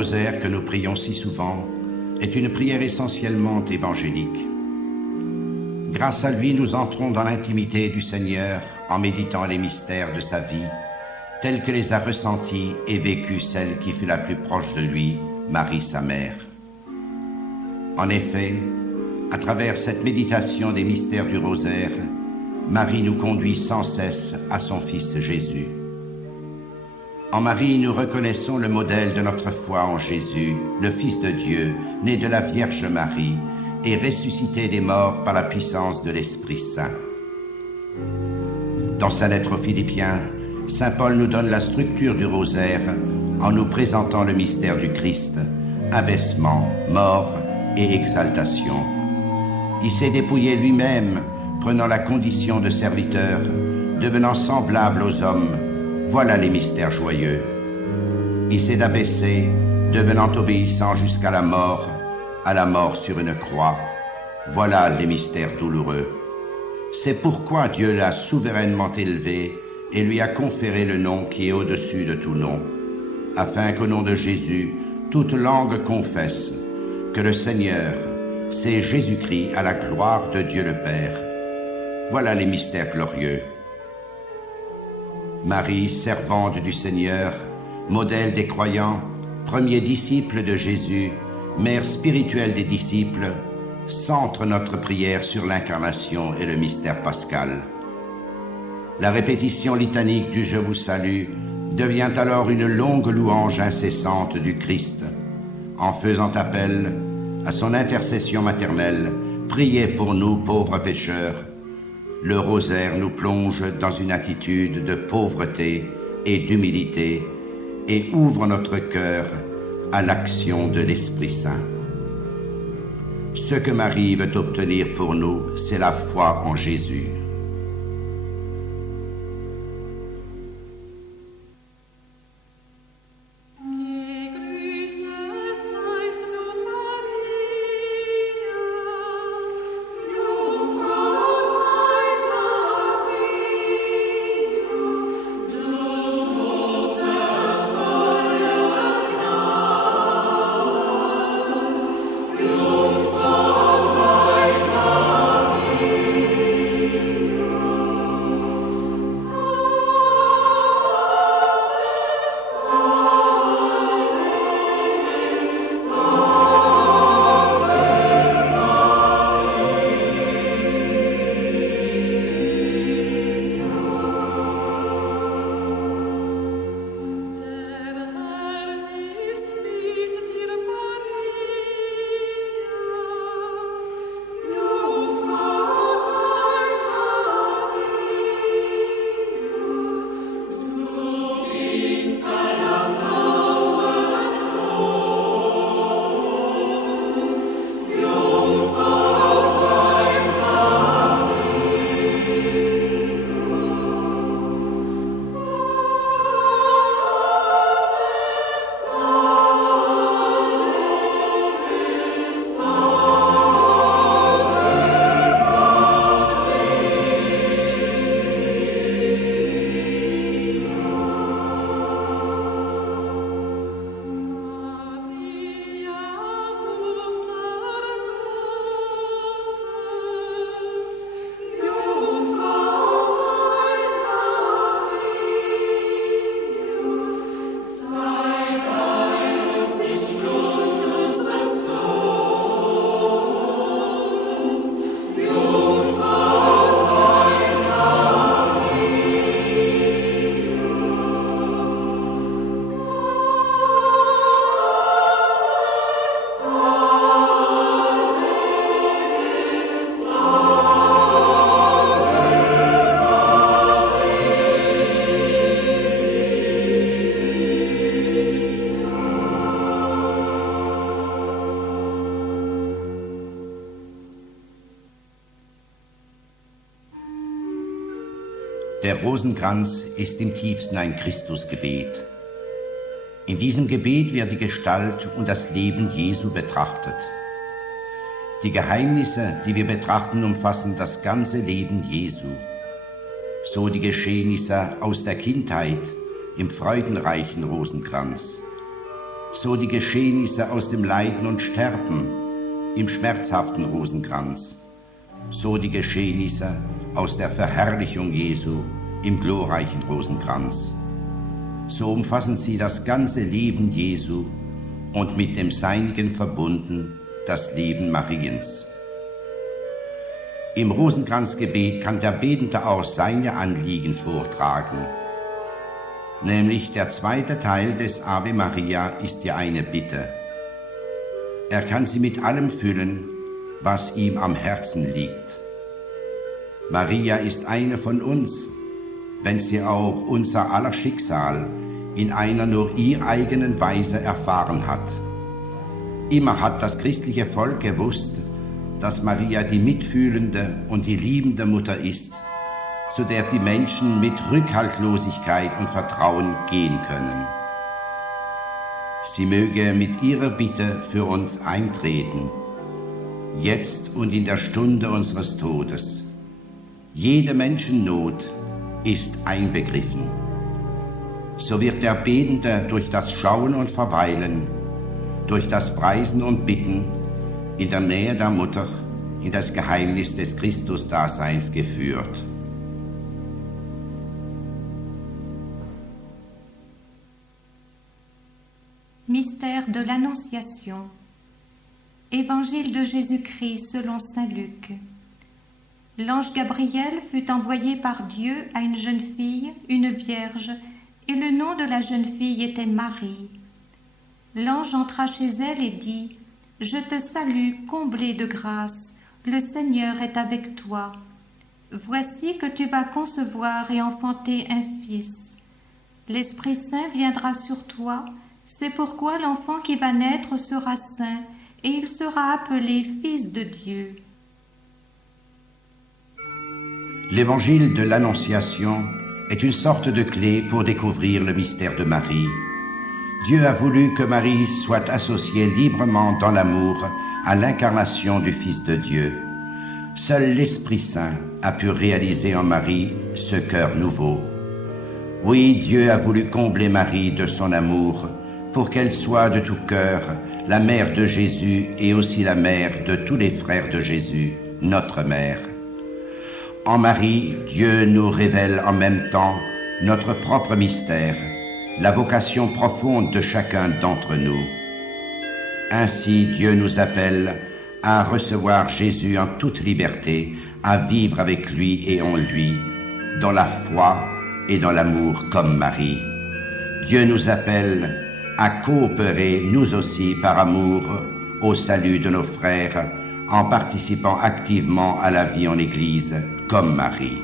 rosaire que nous prions si souvent est une prière essentiellement évangélique. Grâce à lui, nous entrons dans l'intimité du Seigneur en méditant les mystères de sa vie, tels que les a ressentis et vécus celle qui fut la plus proche de lui, Marie sa mère. En effet, à travers cette méditation des mystères du rosaire, Marie nous conduit sans cesse à son Fils Jésus. En Marie, nous reconnaissons le modèle de notre foi en Jésus, le Fils de Dieu, né de la Vierge Marie et ressuscité des morts par la puissance de l'Esprit Saint. Dans sa lettre aux Philippiens, Saint Paul nous donne la structure du rosaire en nous présentant le mystère du Christ, abaissement, mort et exaltation. Il s'est dépouillé lui-même, prenant la condition de serviteur, devenant semblable aux hommes. Voilà les mystères joyeux. Il s'est abaissé, devenant obéissant jusqu'à la mort sur une croix. Voilà les mystères douloureux. C'est pourquoi Dieu l'a souverainement élevé et lui a conféré le nom qui est au-dessus de tout nom, afin qu'au nom de Jésus, toute langue confesse que le Seigneur, c'est Jésus-Christ à la gloire de Dieu le Père. Voilà les mystères glorieux. Marie, servante du Seigneur, modèle des croyants, premier disciple de Jésus, mère spirituelle des disciples, centre notre prière sur l'incarnation et le mystère pascal. La répétition litanique du « Je vous salue » devient alors une longue louange incessante du Christ, en faisant appel à son intercession maternelle. Priez pour nous, pauvres pécheurs. Le rosaire nous plonge dans une attitude de pauvreté et d'humilité et ouvre notre cœur à l'action de l'Esprit Saint. Ce que Marie veut obtenir pour nous, c'est la foi en Jésus. Der Rosenkranz ist im tiefsten ein Christusgebet. In diesem Gebet wird die Gestalt und das Leben Jesu betrachtet. Die Geheimnisse, die wir betrachten, umfassen das ganze Leben Jesu. So die Geschehnisse aus der Kindheit im freudenreichen Rosenkranz. so die Geschehnisse aus dem Leiden und Sterben im schmerzhaften Rosenkranz, so die Geschehnisse aus der Verherrlichung Jesu im glorreichen Rosenkranz. So umfassen sie das ganze Leben Jesu und mit dem Seinigen verbunden das Leben Mariens. Im Rosenkranzgebet kann der Betende auch seine Anliegen vortragen. Nämlich der zweite Teil des Ave Maria ist ja eine Bitte. Er kann sie mit allem füllen, was ihm am Herzen liegt. Maria ist eine von uns, wenn sie auch unser aller Schicksal in einer nur ihr eigenen Weise erfahren hat. Immer hat das christliche Volk gewusst, dass Maria die mitfühlende und die liebende Mutter ist, zu der die Menschen mit Rückhaltlosigkeit und Vertrauen gehen können. Sie möge mit ihrer Bitte für uns eintreten, jetzt und in der Stunde unseres Todes. Jede Menschennot ist einbegriffen. So wird der Betende durch das Schauen und Verweilen, durch das Preisen und Bitten in der Nähe der Mutter in das Geheimnis des Christusdaseins geführt. Mystère de l'Annonciation. Évangile de Jésus-Christ selon saint Luc. L'ange Gabriel fut envoyé par Dieu à une jeune fille, une vierge, et le nom de la jeune fille était Marie. L'ange entra chez elle et dit : « Je te salue, comblée de grâce, le Seigneur est avec toi. Voici que tu vas concevoir et enfanter un fils. L'Esprit Saint viendra sur toi, c'est pourquoi l'enfant qui va naître sera saint, et il sera appelé Fils de Dieu. » L'évangile de l'Annonciation est une sorte de clé pour découvrir le mystère de Marie. Dieu a voulu que Marie soit associée librement dans l'amour à l'incarnation du Fils de Dieu. Seul l'Esprit Saint a pu réaliser en Marie ce cœur nouveau. Oui, Dieu a voulu combler Marie de son amour pour qu'elle soit de tout cœur la mère de Jésus et aussi la mère de tous les frères de Jésus, notre mère. En Marie, Dieu nous révèle en même temps notre propre mystère, la vocation profonde de chacun d'entre nous. Ainsi, Dieu nous appelle à recevoir Jésus en toute liberté, à vivre avec lui et en lui, dans la foi et dans l'amour comme Marie. Dieu nous appelle à coopérer, nous aussi, par amour, au salut de nos frères, en participant activement à la vie en Église, comme Marie.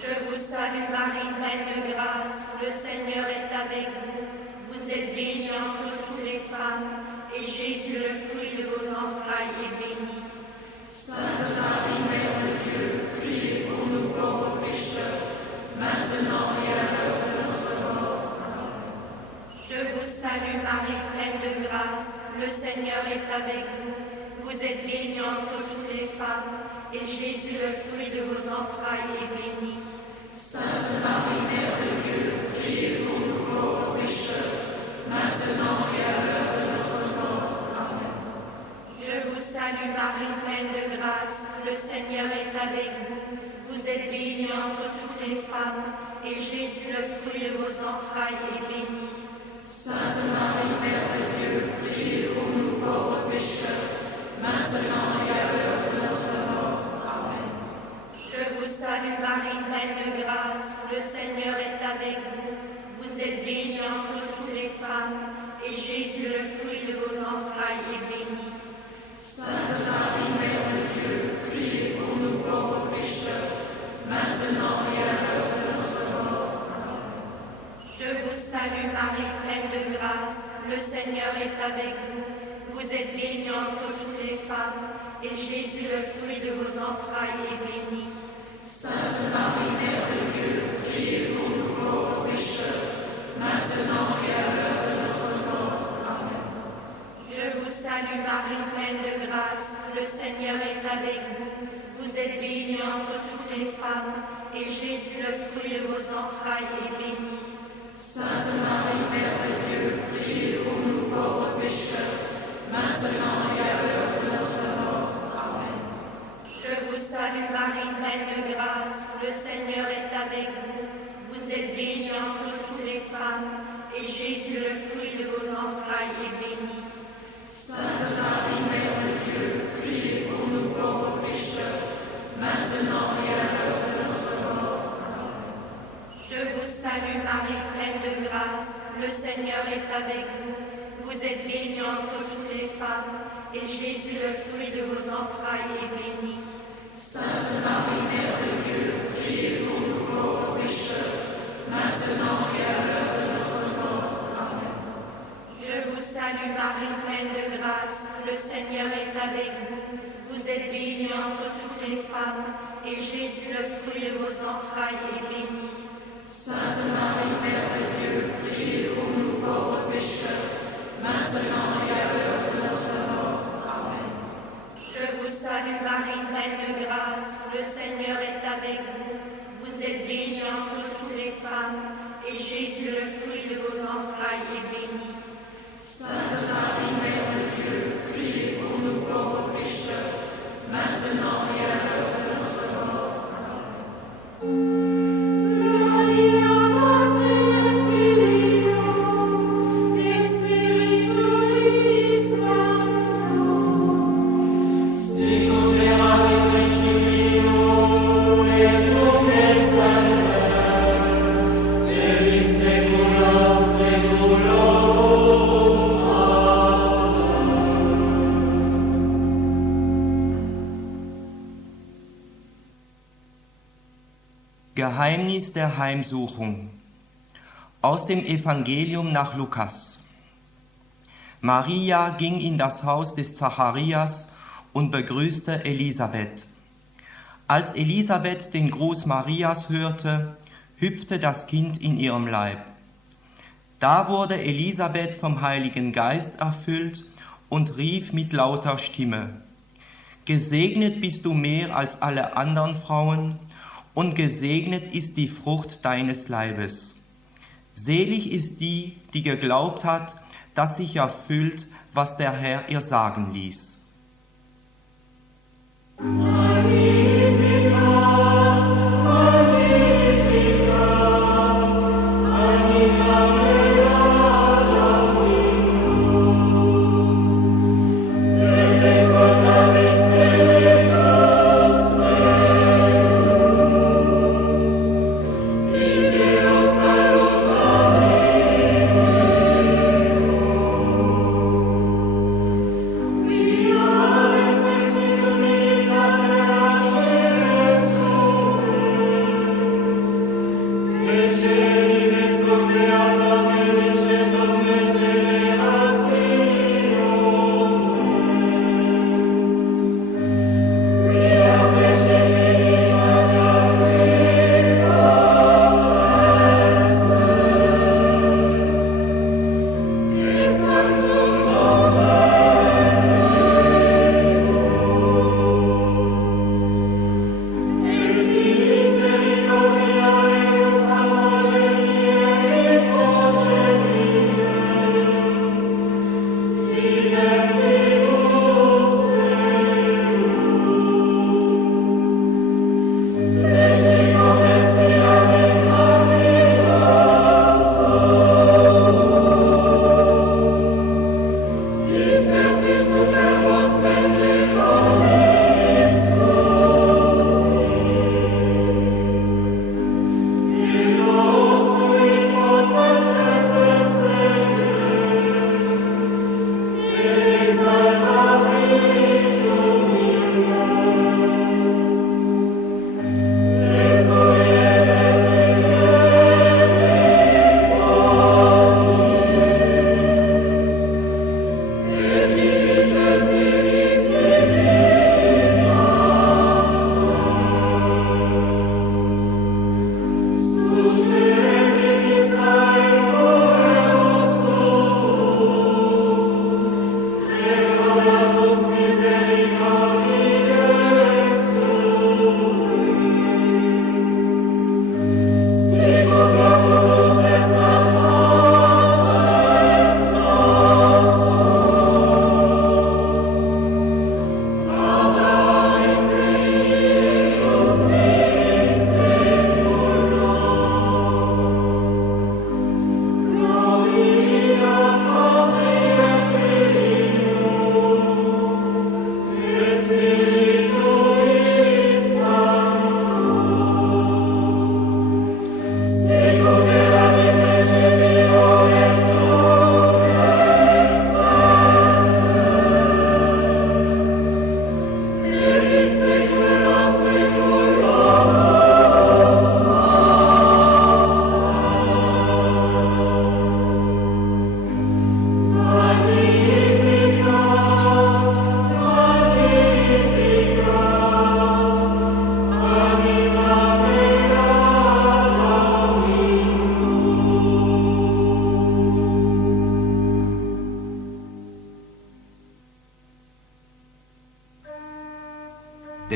Je entre toutes les femmes, et Jésus, le fruit de vos entrailles, est béni. Sainte Marie, Mère de Dieu, priez pour nous pauvres pécheurs, maintenant et à l'heure de notre mort. Amen. Je vous salue Marie, pleine de grâce, le Seigneur est avec vous. Vous êtes bénie entre toutes les femmes, et Jésus, le fruit de vos entrailles, est béni. Sainte Marie, Mère de Dieu, priez pour nous pauvres pécheurs, maintenant et à l'heure de notre mort. Amen. Je vous salue Marie, pleine de grâce, le Seigneur est avec vous. Vous êtes bénie entre toutes les femmes, et Jésus, le fruit de vos entrailles, est béni. Sainte Marie, Mère de Dieu, priez pour nous pauvres pécheurs, maintenant et à l'heure de notre mort. Amen. Je vous salue Marie, pleine de grâce, le Seigneur est avec vous. Vous êtes bénie entre toutes les femmes, et Jésus, le fruit de vos entrailles, est béni. Sainte Marie, Mère de Dieu, priez pour nous pauvres pécheurs, maintenant et à l'heure de notre mort. Amen. Je vous salue Marie, pleine de grâce, le Seigneur est avec vous. Vous êtes bénie entre toutes les femmes, et Jésus, le fruit de vos entrailles, est béni. Sainte Marie, Mère de Dieu, priez pour nous pauvres pécheurs, maintenant et à l'heure de notre mort. Amen. Je vous salue Marie, pleine de grâce, le Seigneur est avec vous. Vous êtes bénie entre toutes les femmes, et Jésus, le fruit de vos entrailles, est béni. Sainte Marie, Mère de Dieu, priez pour nous pauvres pécheurs, maintenant et à l'heure de notre mort. Amen. Je vous salue Marie, pleine de grâce, le Seigneur est avec vous. Vous êtes bénie entre toutes les femmes, et Jésus, le fruit de vos entrailles, est béni. Sainte Marie, Mère de Dieu, priez pour nous pauvres pécheurs, maintenant et à l'heure de notre mort. Amen. Je vous salue Marie, pleine de grâce, le Seigneur est avec vous. Vous êtes bénie entre toutes les femmes, et Jésus, le fruit de vos entrailles, est béni. Sainte Marie, Mère de Dieu, priez pour nous pauvres pécheurs, maintenant et à l'heure de notre mort. Amen. Je vous salue Marie, pleine de grâce, le Seigneur est avec vous. Vous êtes bénie entre toutes les femmes, et Jésus, le fruit de vos entrailles, est béni. Sainte Marie, Mère de Dieu, priez pour nous pauvres pécheurs, maintenant et à l'heure de notre mort. Amen. Je vous salue Marie, pleine de grâce, le Seigneur est avec vous. Vous êtes bénie entre toutes les femmes, et Jésus, le fruit de vos entrailles, est béni. Sainte Marie, Mère de Dieu, priez pour nous pauvres pécheurs, maintenant et à l'heure de notre mort. Amen. Geheimnis der Heimsuchung. Aus dem Evangelium nach Lukas. Maria ging in das Haus des Zacharias und begrüßte Elisabeth. Als Elisabeth den Gruß Marias hörte, hüpfte das Kind in ihrem Leib. Da wurde Elisabeth vom Heiligen Geist erfüllt und rief mit lauter Stimme: Gesegnet bist du mehr als alle anderen Frauen, und gesegnet ist die Frucht deines Leibes. Selig ist die, die geglaubt hat, dass sich erfüllt, was der Herr ihr sagen ließ. Domnule,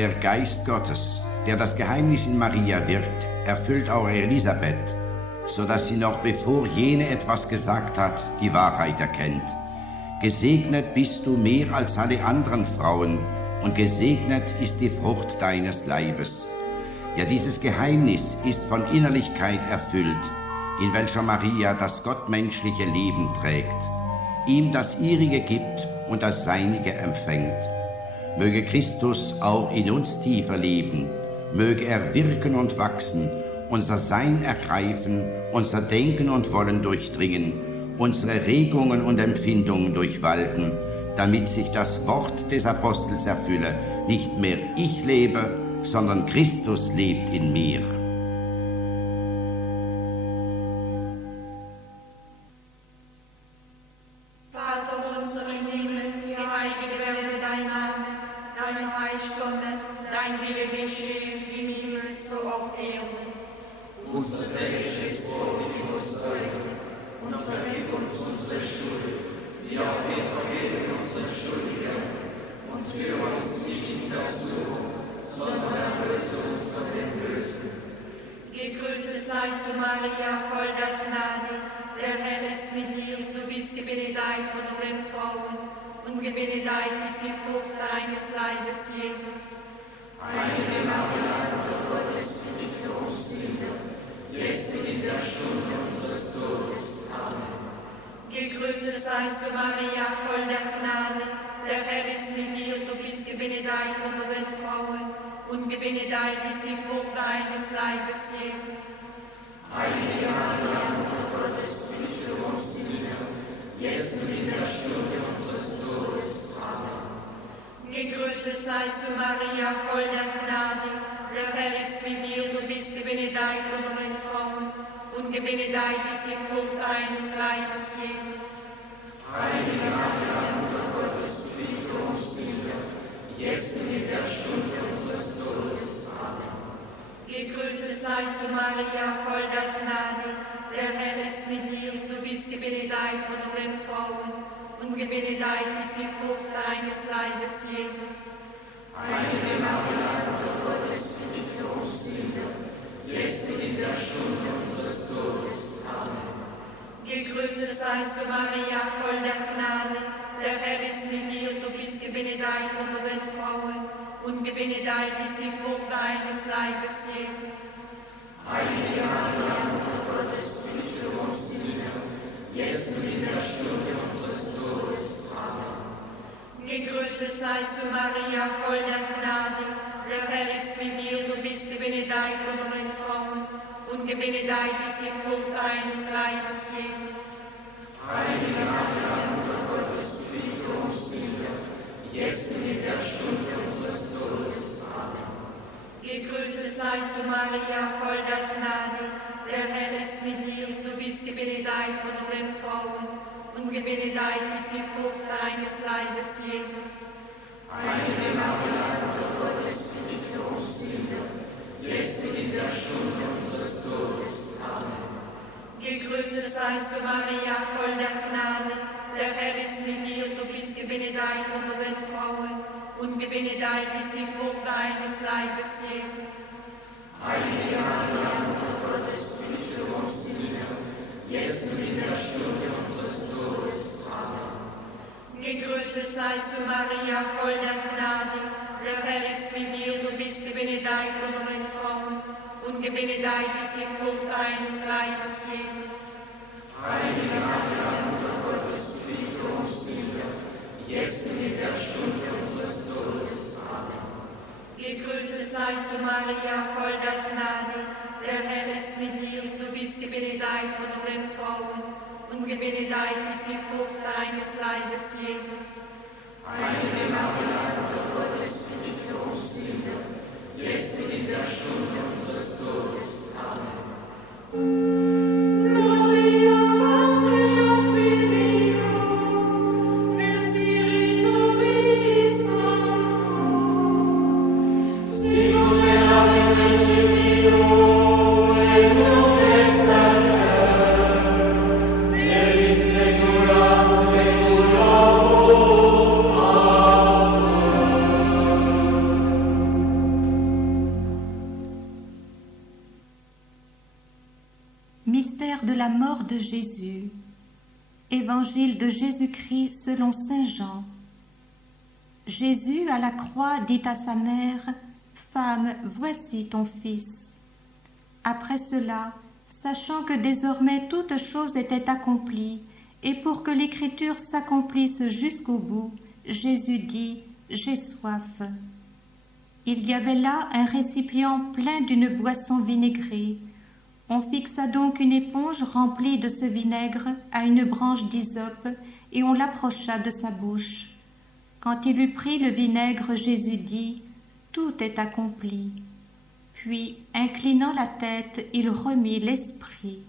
der Geist Gottes, der das Geheimnis in Maria wirkt, erfüllt auch Elisabeth, so dass sie noch bevor jene etwas gesagt hat, die Wahrheit erkennt. Gesegnet bist du mehr als alle anderen Frauen, und gesegnet ist die Frucht deines Leibes. Ja, dieses Geheimnis ist von Innerlichkeit erfüllt, in welcher Maria das gottmenschliche Leben trägt, ihm das ihrige gibt und das seinige empfängt. Möge Christus auch in uns tiefer leben, möge er wirken und wachsen, unser Sein ergreifen, unser Denken und Wollen durchdringen, unsere Regungen und Empfindungen durchwalten, damit sich das Wort des Apostels erfülle, nicht mehr ich lebe, sondern Christus lebt in mir. Vater unser im Himmel, geheiligt werde dein Name, dein Reich komme, dein Wille geschehe im Himmel so auf Erden. Unser tägliches Brot gib uns heute und vergib uns unsere Schuld, wie auch wir vergeben unseren Schuldigen. Und führe uns nicht in Versuchung, sondern erlöse uns von dem Bösen. Gegrüßet seist du, Maria, voll der Gnade, der Herr ist mit dir, du bist gebenedeit unter den Frauen, und gebenedeit ist die Frucht deines Leibes, Jesus. Heilige Maria, Mutter Gottes, bitte für uns Sünder, jetzt und in der Stunde unseres Todes. Amen. Gegrüßet seist du, Maria, voll der Gnade, der Herr ist mit dir, du bist gebenedeit unter den Frauen, und gebenedeit ist die Frucht deines Leibes, Jesus. Heilige Maria, Mutter Gottes, bitte für uns Sünder, jetzt und in der Stunde unseres Todes. Amen. Gegrüßet seist du, Maria, voll der Gnade, der Herr ist mit dir, du bist gebenedeit unter den Frauen, und gebenedeit ist die Frucht deines Leibes, Jesus. Heilige Maria, Mutter Gottes, bitte für uns Sünder, jetzt und in der Stunde unseres Todes. Amen. Gegrüßet seist du, Maria, voll der Gnade, der Herr ist mit dir, du bist gebenedeit unter den Frauen, und gebenedeit ist die Frucht deines Leibes, Jesus. Heilige Maria, Mutter Gottes, bitte für uns Sünder, jetzt und in der Stunde unseres Todes. Amen. Gegrüßet seist du, Maria, voll der Gnade, der Herr ist mit dir, du bist gebenedeit unter den Frauen, und gebenedeit ist die Frucht deines Leibes, Jesus. Heilige Maria, Mutter Gottes, bitte für uns Sünder, jetzt und in der Stunde unseres Todes. Amen. Gegrüßet seist du, Maria, voll der Gnade, der Herr ist mit dir, du bist gebenedeit unter den Frauen, und gebenedeit ist die Frucht deines Leibes, Jesus. Heilige Maria, Mutter Gottes, bitte für uns Sünder, jetzt und in der Stunde unseres Todes. Amen. Gegrüßet seist du, Maria, voll der Gnade, der Herr ist mit dir, du bist gebenedeit unter den Frauen, und gebenedeit ist die Frucht deines Leibes, Jesus. Heilige Maria, Mutter Gottes, bitte für uns Sünder, jetzt und in der Stunde unseres Todes. Amen. Gegrüßet seist du, Maria, voll der Gnade, der Herr ist mit dir, du bist gebenedeit unter den Frauen, und gebenedeit ist die Frucht deines Leibes, Jesus. Heilige Maria, Mutter Gottes, bitte für uns Sünder, jetzt und in der Stunde unseres Todes. Amen. Gegrüßet seist du, Maria, voll der Gnade, der Herr ist mit dir, du bist gebenedeit unter den Frauen, und gebenedeit ist die Frucht deines Leibes, Jesus. Heilige Maria, Mutter Gottes, bitte für uns Sünder, jetzt und in der Stunde unseres Todes. Amen. Gegrüßet seist du, Maria, voll der Gnade, der Herr ist mit dir, du bist gebenedeit unter den Frauen, und gebenedeit ist die Frucht deines Leibes, Jesus. Heilige Maria, Mutter Gottes, bitte für uns Sünder, jetzt und in der Stunde unseres Todes. Amen. Mystère de la mort de Jésus. Évangile de Jésus-Christ selon saint Jean. Jésus à la croix dit à sa mère, « Femme, voici ton fils. » Après cela, sachant que désormais toute chose était accomplie, et pour que l'écriture s'accomplisse jusqu'au bout, Jésus dit, « J'ai soif. » Il y avait là un récipient plein d'une boisson vinaigrée. On fixa donc une éponge remplie de ce vinaigre à une branche d'hysope, et on l'approcha de sa bouche. Quand il eut pris le vinaigre, Jésus dit, « Tout est accompli. » Puis, inclinant la tête, il remit l'esprit.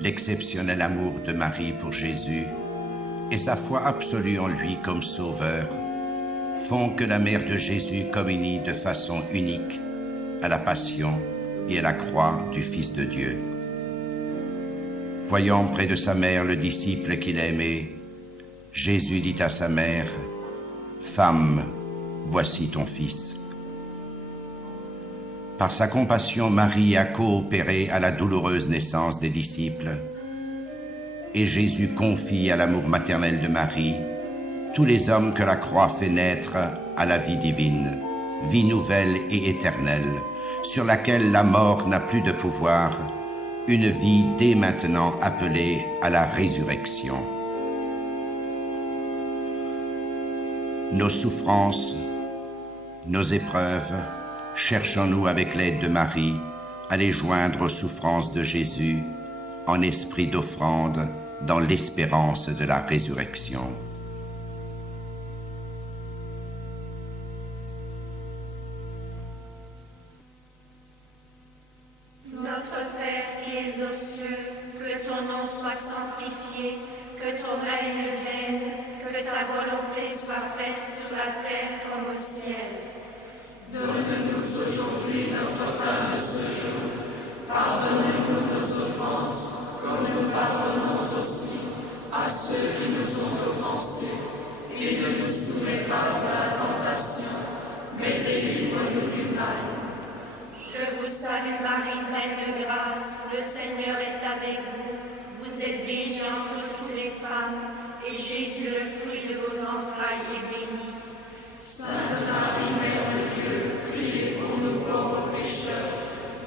L'exceptionnel amour de Marie pour Jésus et sa foi absolue en lui comme sauveur font que la mère de Jésus communie de façon unique à la passion et à la croix du Fils de Dieu. Voyant près de sa mère le disciple qu'il aimait, Jésus dit à sa mère, « Femme, voici ton fils. » Par sa compassion, Marie a coopéré à la douloureuse naissance des disciples. Et Jésus confie à l'amour maternel de Marie tous les hommes que la croix fait naître à la vie divine, vie nouvelle et éternelle, sur laquelle la mort n'a plus de pouvoir, une vie dès maintenant appelée à la résurrection. Nos souffrances, nos épreuves, cherchons-nous avec l'aide de Marie à les joindre aux souffrances de Jésus en esprit d'offrande dans l'espérance de la résurrection. Notre Père qui es aux cieux, que ton nom soit sanctifié, que ton règne vienne, que ta volonté soit faite sur la terre comme au ciel. Donne-nous aujourd'hui notre pain de ce jour. Pardonne-nous nos offenses, comme nous pardonnons aussi à ceux qui nous ont offensés. Et ne nous soumets pas à la tentation, mais délivre-nous du mal. Je vous salue Marie, pleine de grâce, le Seigneur est avec vous. Vous êtes bénie fruit de vos entrailles est béni. Sainte Marie, Mère de Dieu, priez pour nous pauvres pécheurs,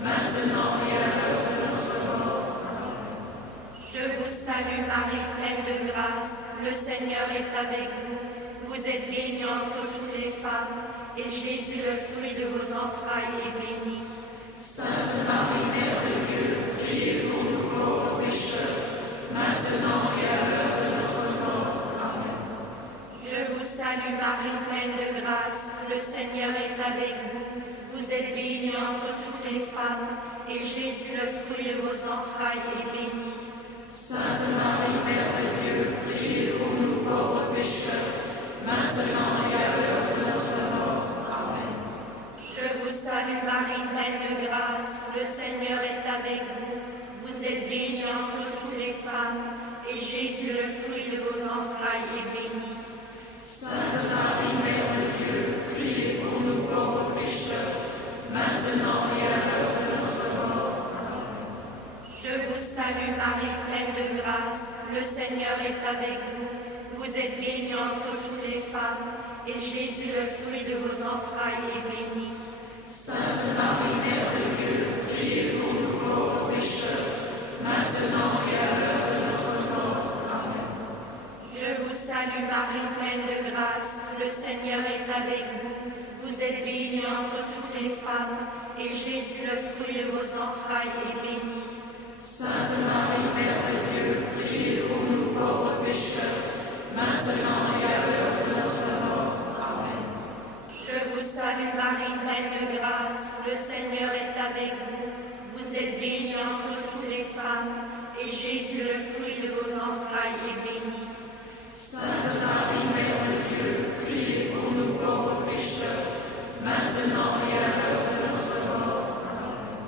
maintenant et à l'heure de notre mort. Je vous salue Marie, pleine de grâce, le Seigneur est avec vous. Vous êtes bénie entre toutes les femmes, et Jésus, le fruit de vos entrailles, est béni. Sainte Marie, Mère de Dieu, priez pour nous pauvres pécheurs, maintenant et à l'heure de notre mort. Amen. Je vous salue Marie, pleine de grâce, le Seigneur est avec vous. Vous êtes bénie entre toutes les femmes, et Jésus, le fruit de vos entrailles, est béni. Sainte Marie, Mère de Dieu, priez pour nous pauvres pécheurs, maintenant et à l'heure de notre mort. Amen. Je vous salue Marie, pleine de grâce, le Seigneur est avec vous. Vous êtes bénie entre toutes les femmes, et Jésus, le fruit de vos entrailles, est béni. Sainte Marie, Mère de Dieu, priez pour nous pauvres pécheurs, maintenant et à l'heure de notre mort. Amen. Je vous salue Marie, pleine de grâce, le Seigneur est avec vous. Vous êtes bénie entre toutes les femmes, et Jésus, le fruit de vos entrailles, est béni. Sainte Marie, Mère de Dieu, priez pour nous pauvres pécheurs, maintenant et à l'heure de notre mort. Amen. Je vous salue Marie, pleine de grâce, le Seigneur est avec vous. Vous êtes bénie entre toutes les femmes, et Jésus, le fruit de vos entrailles, est béni. Sainte Marie, Mère de Dieu, priez pour nous pauvres pécheurs, maintenant et à l'heure de notre mort. Amen. Je vous salue Marie, pleine de grâce, le Seigneur est avec vous. Vous êtes bénie entre toutes les femmes, et Jésus, le fruit de vos entrailles, est béni. Sainte Marie, Mère de Dieu, priez pour nous pauvres pécheurs, maintenant et à l'heure de notre mort. Amen.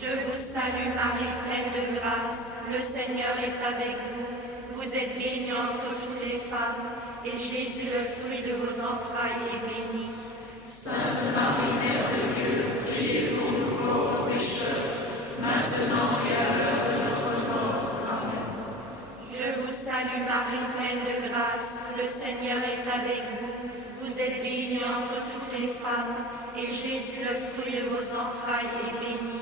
Je vous salue Marie, pleine de grâce, le Seigneur est avec vous. Vous êtes bénie entre toutes les femmes, et Jésus, le fruit de vos entrailles, est béni. Sainte Marie, Mère de Dieu, priez pour nous pauvres pécheurs, maintenant et à l'heure de notre mort. Amen. Je vous salue Marie, pleine de grâce, le Seigneur est avec vous. Vous êtes bénie entre toutes les femmes, et Jésus, le fruit de vos entrailles, est béni.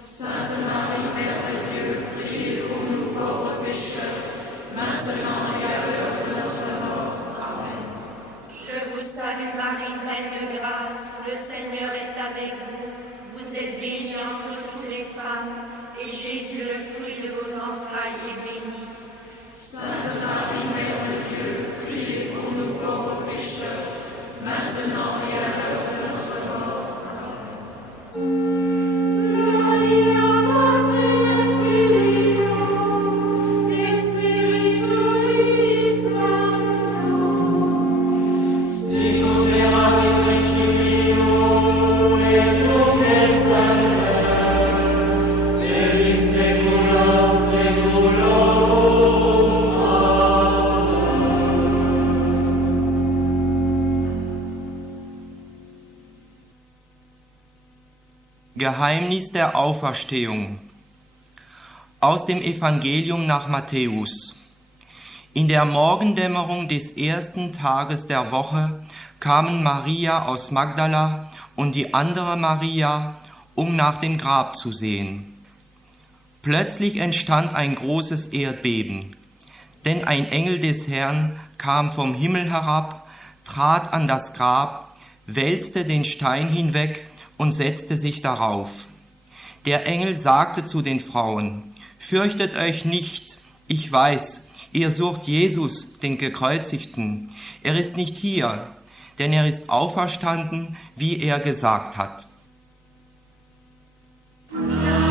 Sainte Marie, Mère de Dieu, priez pour nous pauvres pécheurs, maintenant et à l'heure de notre mort. Amen. Je vous salue Marie, pleine de grâce, le Seigneur est avec vous. Vous êtes bénie entre toutes les femmes, et Jésus, le fruit de vos entrailles, est béni. Sainte Marie, Mère de Dieu, priez pour nous pauvres pécheurs, maintenant et à l'heure de notre mort. Maria, Mater Filio, et Spiritui Sancto, sicut erat in principio, et nunc et semper, et in saecula saeculorum. Geheimnis der Auferstehung. Aus dem Evangelium nach Matthäus. In der Morgendämmerung des ersten Tages der Woche kamen Maria aus Magdala und die andere Maria, um nach dem Grab zu sehen. Plötzlich entstand ein großes Erdbeben, denn ein Engel des Herrn kam vom Himmel herab, trat an das Grab, wälzte den Stein hinweg und setzte sich darauf. Der Engel sagte zu den Frauen: Fürchtet euch nicht, ich weiß, ihr sucht Jesus, den Gekreuzigten. Er ist nicht hier, denn er ist auferstanden, wie er gesagt hat. Alleluia.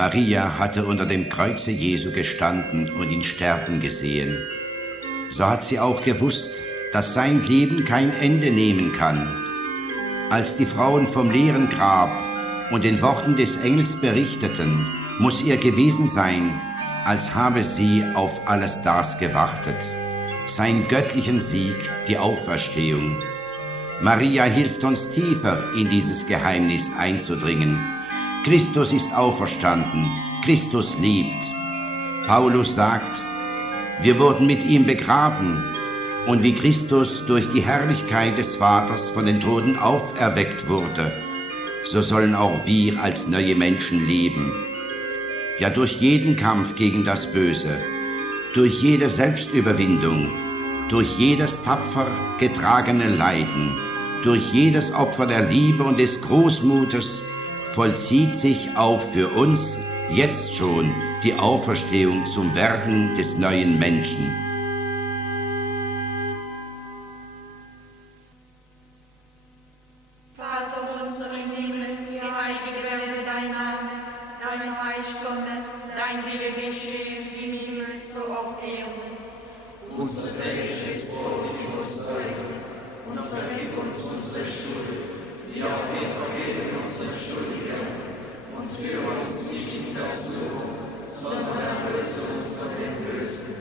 Maria hatte unter dem Kreuze Jesu gestanden und ihn sterben gesehen. So hat sie auch gewusst, dass sein Leben kein Ende nehmen kann. Als die Frauen vom leeren Grab und den Worten des Engels berichteten, muss ihr gewesen sein, als habe sie auf alles das gewartet. Seinen göttlichen Sieg, die Auferstehung. Maria hilft uns tiefer in dieses Geheimnis einzudringen. Christus ist auferstanden, Christus lebt. Paulus sagt, wir wurden mit ihm begraben und wie Christus durch die Herrlichkeit des Vaters von den Toten auferweckt wurde, so sollen auch wir als neue Menschen leben. Ja, durch jeden Kampf gegen das Böse, durch jede Selbstüberwindung, durch jedes tapfer getragene Leiden, durch jedes Opfer der Liebe und des Großmutes vollzieht sich auch für uns jetzt schon die Auferstehung zum Werden des neuen Menschen. Vater unser im Himmel, geheiligt werde dein Name, dein Reich komme, dein Wille geschehe, im Himmel so auf Erden. Unser tägliches Brot gib uns heute und vergib uns unsere Schuld, wie auch wir vergeben unseren Schuldigern. Und führe uns nicht in Versuchung, sondern erlöse uns von dem Bösen.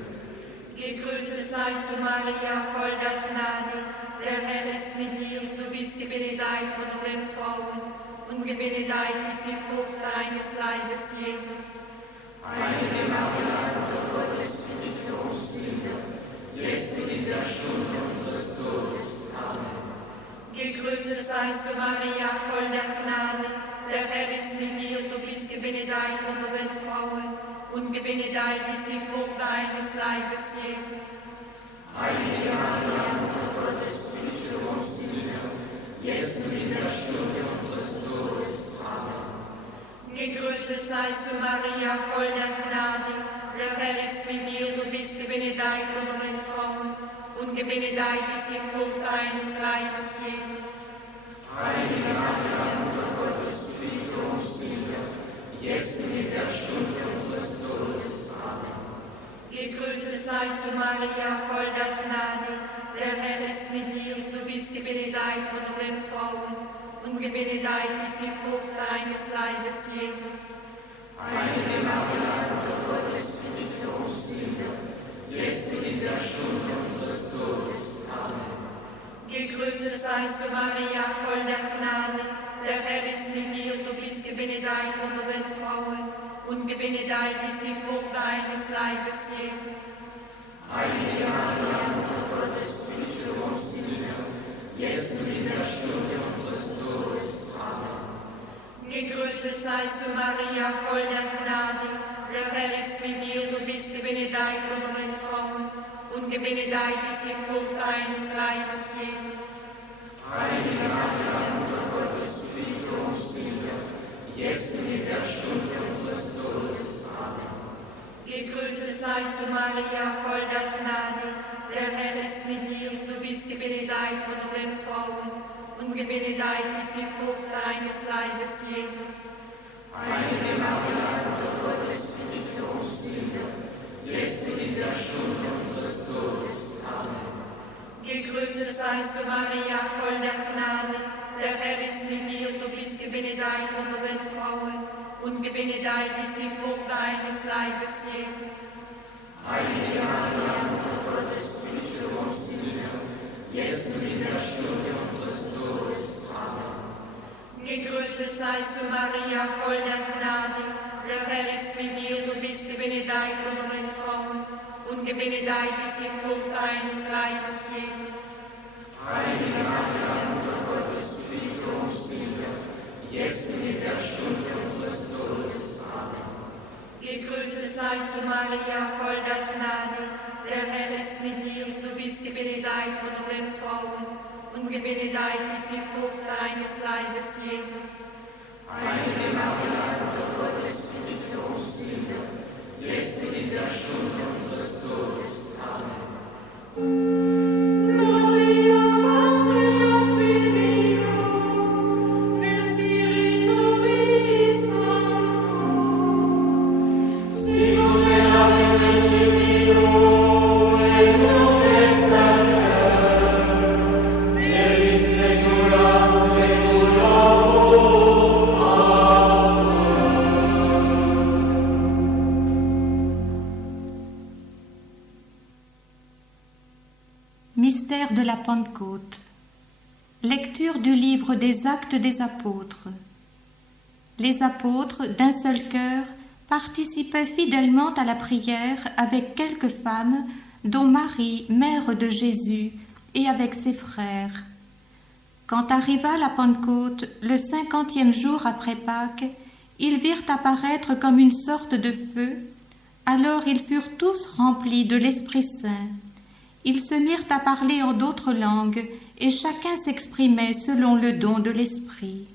Gegrüßet seist du, Maria, voll der Gnade, der Herr ist mit dir, du bist gebenedeit unter den Frauen, und gebenedeit ist die Frucht deines Leibes, Jesus. Heilige Maria, Mutter Gottes, bitte für uns Sünder, jetzt und in der Stunde unseres Todes. Amen. Gegrüßet seist du, Maria, voll der Gnade, der Herr ist mit dir, du bist gebenedeit unter den Frauen, und gebenedeit ist die Frucht deines Leibes, Jesus. Heilige Maria, Mutter Gottes, bitte für uns Sünder, jetzt und in der Stunde unseres Todes. Amen. Gegrüßet seist du, Maria, voll der Gnade, der Herr ist mit dir, du bist gebenedeit unter den Frauen, und gebenedeit ist die Frucht deines Leibes, Jesus. Heilige Maria, Mutter Gottes, bitte für uns Sünder, jetzt und in der Stunde unseres Todes. Amen. Gegrüßet seist du, Maria, voll der Gnade, der Herr ist mit dir, du bist gebenedeit unter den Frauen, und gebenedeit ist die Frucht deines Leibes, Jesus. Heilige Maria, Mutter Gottes, bitte für uns Sünder, jetzt und in der Stunde unseres Todes. Amen. Gegrüßet seist du, Maria, voll der Gnade, der Herr ist mit dir, du bist gebenedeit unter den Frauen, und gebenedeit ist die Frucht deines Leibes, Jesus. Heilige Maria, Mutter Gottes, bitte für uns Sünder, jetzt und in der Stunde unseres Todes. Amen. Gegrüßet seist du, Maria, voll der Gnade, der Herr ist mit dir, du bist gebenedeit unter den Frauen, und gebenedeit ist die Frucht deines Leibes, Jesus. Heilige Maria, Mutter Gottes, bitte für uns Sünder, jetzt und in der Stunde unseres Todes. Amen. Gegrüßet seist du, Maria, voll der Gnade, der Herr ist mit dir, du bist gebenedeit unter den Frauen, und gebenedeit ist die Frucht deines Leibes, Jesus. Heilige Maria, Mutter Gottes, bitte für uns Sünder, jetzt und in der Stunde unseres Todes. Amen. Gegrüßet seist du, Maria, voll der Gnade, der Herr ist mit dir, du bist gebenedeit unter den Frauen, und gebenedeit ist die Frucht deines Leibes, Jesus. Heilige Maria, Mutter Gottes, bitte für uns Sünder, jetzt und in der Stunde unseres Todes. Amen. Gegrüßet seist du, Maria, voll der Gnade, der Herr ist mit dir, du bist gebenedeit unter den Frauen, und gebenedeit ist die Frucht deines Leibes, Jesus. Heilige Maria, Mutter Gottes, bitte für uns Sünder, jetzt und in der Stunde unseres Todes. Amen. Gegrüßet seist du, Maria, voll der Gnade, der Herr ist mit dir, du bist gebenedeit unter den Frauen, und gebenedeit ist die Frucht deines Leibes, Jesus. Heilige Maria, Mutter Gottes, bitte für uns Sünder, jetzt und in der Stunde unseres Todes. Amen. Spiritu Sancto, Mystère de la Pentecôte. Lecture du livre des Actes des Apôtres. Les apôtres, d'un seul cœur, participaient fidèlement à la prière avec quelques femmes, dont Marie, mère de Jésus, et avec ses frères. Quand arriva la Pentecôte, le 50e jour après Pâques, ils virent apparaître comme une sorte de feu. Alors ils furent tous remplis de l'Esprit Saint. Ils se mirent à parler en d'autres langues, et chacun s'exprimait selon le don de l'Esprit.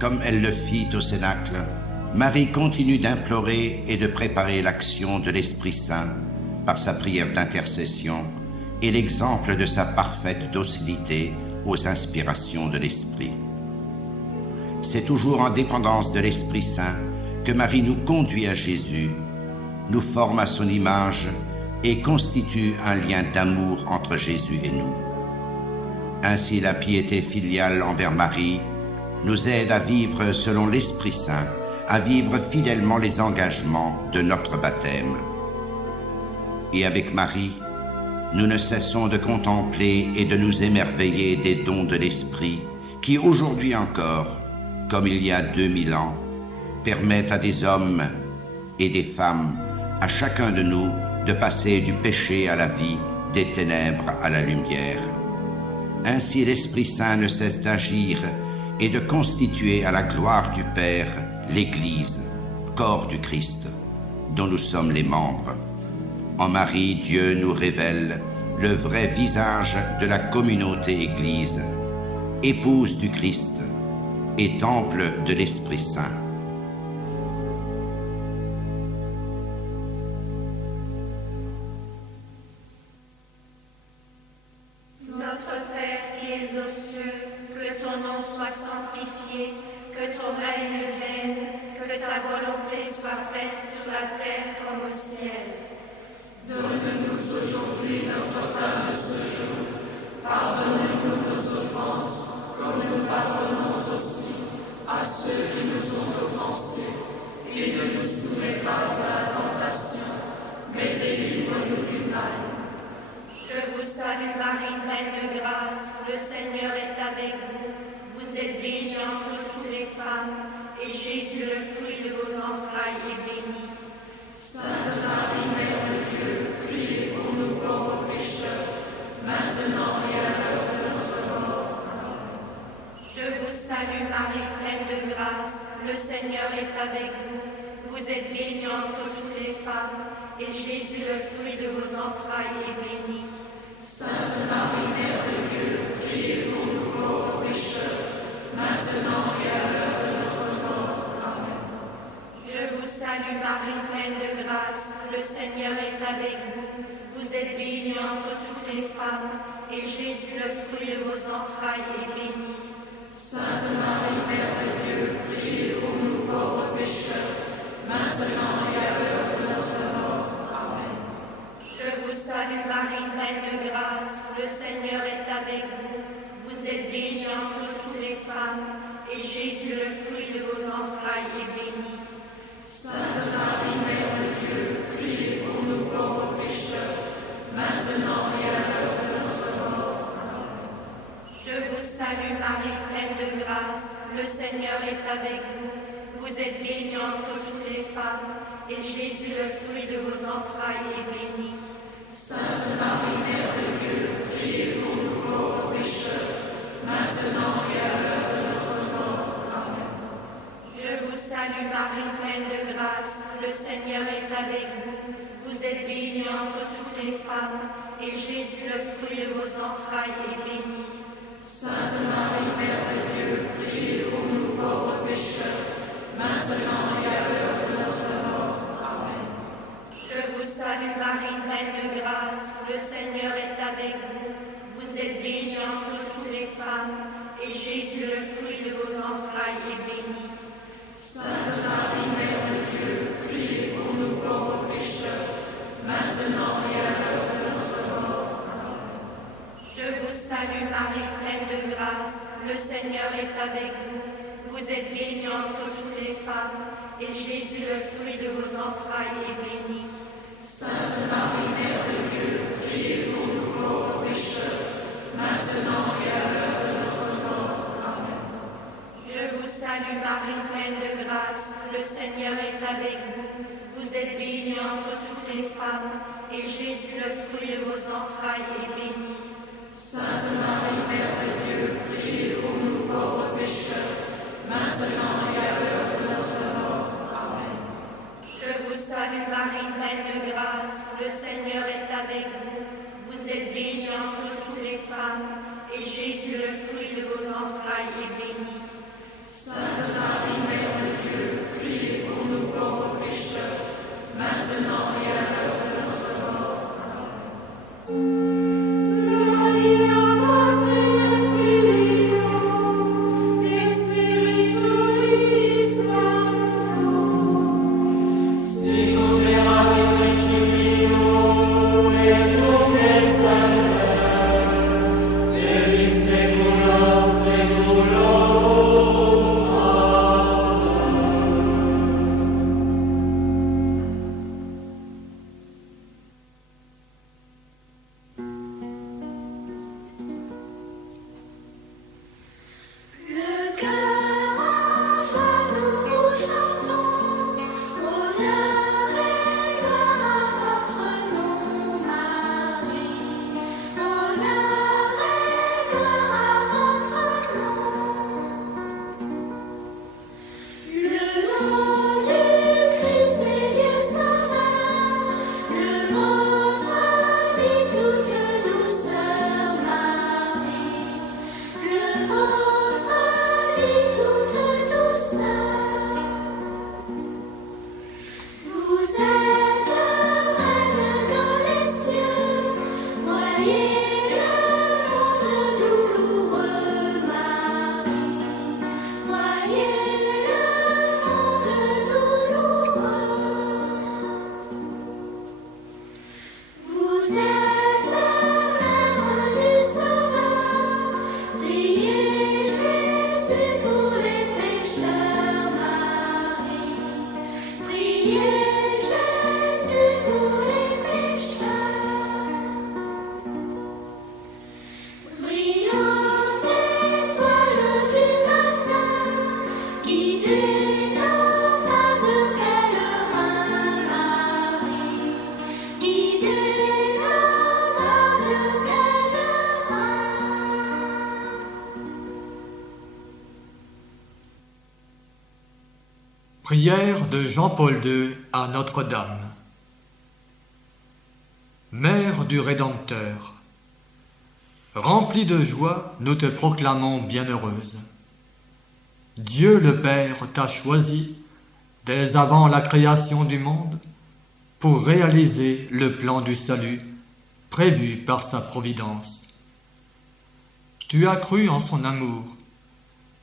Comme elle le fit au Cénacle, Marie continue d'implorer et de préparer l'action de l'Esprit Saint par sa prière d'intercession et l'exemple de sa parfaite docilité aux inspirations de l'Esprit. C'est toujours en dépendance de l'Esprit Saint que Marie nous conduit à Jésus, nous forme à son image et constitue un lien d'amour entre Jésus et nous. Ainsi, la piété filiale envers Marie nous aide à vivre selon l'Esprit Saint, à vivre fidèlement les engagements de notre baptême. Et avec Marie, nous ne cessons de contempler et de nous émerveiller des dons de l'Esprit qui aujourd'hui encore, comme il y a 2000 ans, permettent à des hommes et des femmes, à chacun de nous, de passer du péché à la vie, des ténèbres à la lumière. Ainsi l'Esprit Saint ne cesse d'agir et de constituer à la gloire du Père l'Église, corps du Christ, dont nous sommes les membres. En Marie, Dieu nous révèle le vrai visage de la communauté Église, épouse du Christ et temple de l'Esprit Saint. Notre Père qui es aux cieux, que ton nom soit sanctifié, que ton règne vienne, que ta volonté soit faite sur la terre comme au ciel. Donne-nous aujourd'hui notre pain de ce jour. Pardonne-nous nos offenses, comme nous pardonnons aussi à ceux qui nous ont offensés. Et ne nous soumets pas à la tentation, mais délivre-nous du mal. Je vous salue Marie, pleine de grâce, le Seigneur est avec vous. Vous êtes bénie entre toutes les femmes, et Jésus, le fruit de vos entrailles, est béni. Sainte Marie, Mère de Dieu, priez pour nous pauvres pécheurs, maintenant et à l'heure de notre mort. Je vous salue Marie, pleine de grâce, le Seigneur est avec vous. Vous êtes bénie entre toutes les femmes, et Jésus, le fruit de vos entrailles, est béni. Sainte Marie, Mère de Dieu, priez pour nous pauvres pécheurs, maintenant et à l'heure de notre mort. Amen. Marie, pleine de grâce, le Seigneur est avec vous. Vous êtes bénie entre toutes les femmes, et Jésus, le fruit de vos entrailles, est béni. Sainte Marie, Mère de Dieu, priez pour nous pauvres pécheurs, maintenant et à l'heure de notre mort. Amen. Je vous salue Marie, pleine de grâce, le Seigneur est avec vous. Vous êtes bénie entre toutes les femmes, et Jésus, le fruit de vos entrailles, est béni. Sainte Marie, Mère de Dieu, priez pour nous pauvres pécheurs, maintenant et à l'heure de notre mort. Amen. Je vous salue Marie, pleine de grâce, le Seigneur est avec vous. Vous êtes bénie entre toutes les femmes, et Jésus, le fruit de vos entrailles, est béni. Sainte Marie, Mère de Dieu, priez pour nous pauvres pécheurs, maintenant et à l'heure de notre mort. Amen. Je vous salue Marie, pleine de grâce, le Seigneur est avec vous. Vous êtes bénie entre toutes les femmes, et Jésus, le fruit de vos entrailles, est béni. Sainte Marie, Mère de Dieu, priez pour nous pauvres pécheurs, maintenant et à l'heure de notre mort. Amen. Je vous salue Marie, pleine de grâce, le Seigneur est avec vous. Vous êtes bénie entre toutes les femmes, et Jésus, le fruit de vos entrailles, est béni. Sainte Marie, Mère de Dieu, priez pour nous pauvres pécheurs, maintenant et à l'heure de notre mort. Amen. Je vous salue Marie, pleine de grâce, le Seigneur est avec vous. Vous êtes bénie entre toutes les femmes, et Jésus, le fruit de vos entrailles, est béni. Sainte Marie, Mère de Dieu, priez pour nous pauvres pécheurs, maintenant et à l'heure de notre mort. Amen. Je vous salue Marie, pleine de grâce, le Seigneur est avec vous. Vous êtes bénie entre toutes les femmes, et Jésus, le fruit de vos entrailles, est béni. Sainte Marie, Mère de Dieu, priez pour nous pauvres pécheurs, maintenant et à l'heure de notre mort. Amen. Je vous salue Marie, pleine de grâce, le Seigneur est avec vous. Vous êtes bénie entre toutes les femmes, et Jésus, le fruit de vos entrailles, est béni. Sainte Marie, Mère de Dieu, priez pour nous pauvres pécheurs, maintenant et à l'heure de notre mort. Maria Mater Filio, et Spiritui Sancto, Sicut erat in principio, et nunc et semper, et in saecula saeculorum. le cœur en genoux nous chantons, honneur et gloire à votre nom, Marie. Honneur et gloire à votre nom. Le nom du Christ est Dieu Sauveur, le vôtre dit toute douceur, Marie. Le vôtre dit toute douceur. Vous êtes reine dans les cieux, voyez le monde douloureux, Marie. Voyez le monde douloureux. Vous êtes mère du Sauveur, priez Jésus pour les pécheurs, Marie. Priez Jésus pour les pécheurs. Brillante étoile du matin, guidez nos pas de pèlerins, Marie. Guidez nos pas de pèlerins. Prière de Jean-Paul II à Notre-Dame. Mère du Rédempteur, remplie de joie, nous te proclamons bienheureuse. Dieu le Père t'a choisie dès avant la création du monde, pour réaliser le plan du salut prévu par sa providence. Tu as cru en son amour,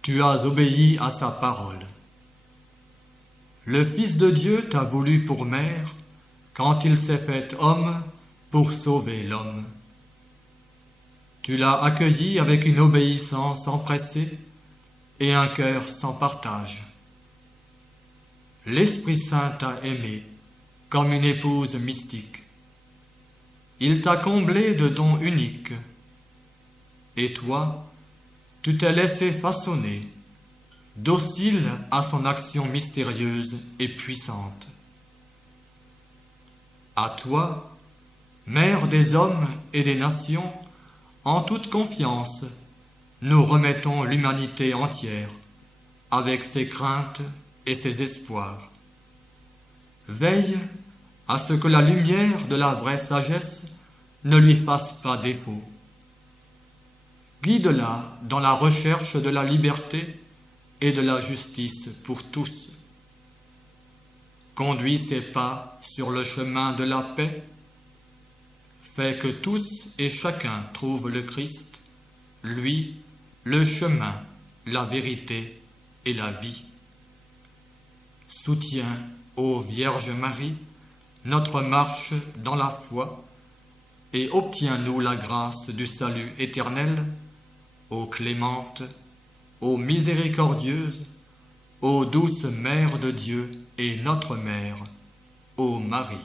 tu as obéi à sa parole. Le Fils de Dieu t'a voulu pour mère quand il s'est fait homme pour sauver l'homme. Tu l'as accueilli avec une obéissance empressée et un cœur sans partage. L'Esprit Saint t'a aimé comme une épouse mystique. Il t'a comblé de dons uniques. Et toi, tu t'es laissé façonner, docile à son action mystérieuse et puissante. À toi, Mère des hommes et des nations, en toute confiance, nous remettons l'humanité entière, avec ses craintes et ses espoirs. Veille à ce que la lumière de la vraie sagesse ne lui fasse pas défaut. Guide-la dans la recherche de la liberté et de la justice pour tous. Conduis ses pas sur le chemin de la paix. Fais que tous et chacun trouvent le Christ, lui, le chemin, la vérité et la vie. Soutiens, ô Vierge Marie, notre marche dans la foi et obtiens-nous la grâce du salut éternel, ô clémente, ô miséricordieuse, ô douce Mère de Dieu et notre Mère, ô Marie.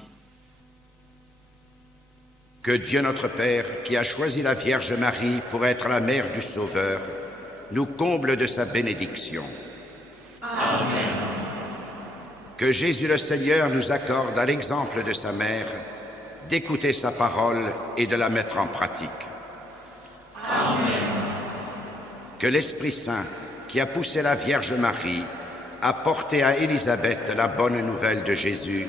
Que Dieu notre Père, qui a choisi la Vierge Marie pour être la mère du Sauveur, nous comble de sa bénédiction. Amen. Que Jésus le Seigneur nous accorde, à l'exemple de sa mère, d'écouter sa parole et de la mettre en pratique. Amen. Que l'Esprit Saint, qui a poussé la Vierge Marie, a porté à Élisabeth la bonne nouvelle de Jésus,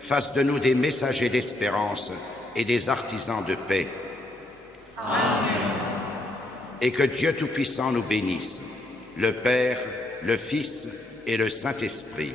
fasse de nous des messagers d'espérance et des artisans de paix. Amen. Et que Dieu Tout-Puissant nous bénisse, le Père, le Fils et le Saint-Esprit.